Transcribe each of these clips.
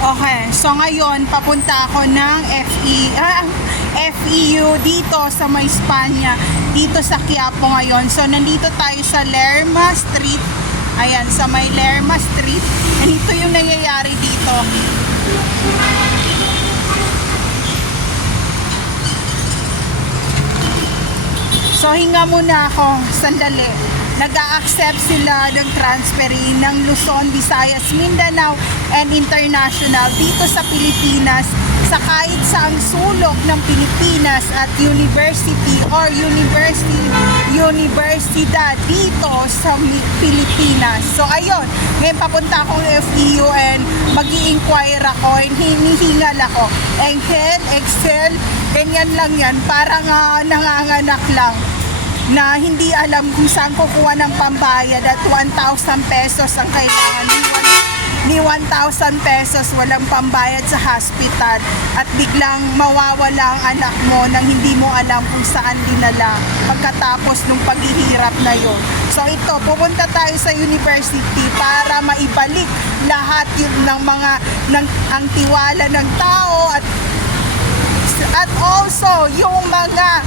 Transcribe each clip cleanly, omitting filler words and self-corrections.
Okay, so ngayon papunta ako ng FEU dito sa may Espanya, dito sa Quiapo ngayon. So nandito tayo sa Lerma Street. Ayan, sa may Lerma Street. Ganito yung nangyayari dito. So hinga muna ako, sandali. Nag-a-accept sila ng transferring ng Luzon, Visayas, Mindanao, and International dito sa Pilipinas sa kahit saang sulok ng Pilipinas at university or universidad dito sa Pilipinas. So ayun, ngayon papunta akong FEU and mag-i-inquire ako and hinihingal ako. Engel, Excel, ganyan lang yan, parang nanganganak lang na hindi alam kung saan kukuha ng pambayad at 1,000 pesos ang kailangan ni 1,000 pesos walang pambayad sa hospital at biglang mawawala ang anak mo nang hindi mo alam kung saan dinala pagkatapos ng paghihirap na yon. So ito, pupunta tayo sa university para maibalik lahat yun ng mga ang tiwala ng tao at also yung mga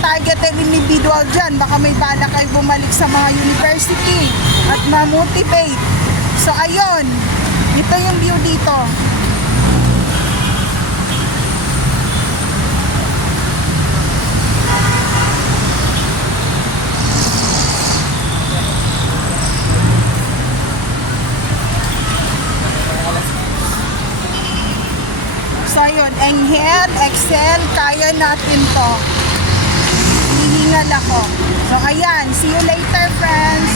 targeted individual dyan, baka may bala kayo bumalik sa mga university at ma-motivate. So ayun, ito yung view dito. So ayun, Engel, Excel, kaya natin to. Hihingal ako. So ayan, see you later friends.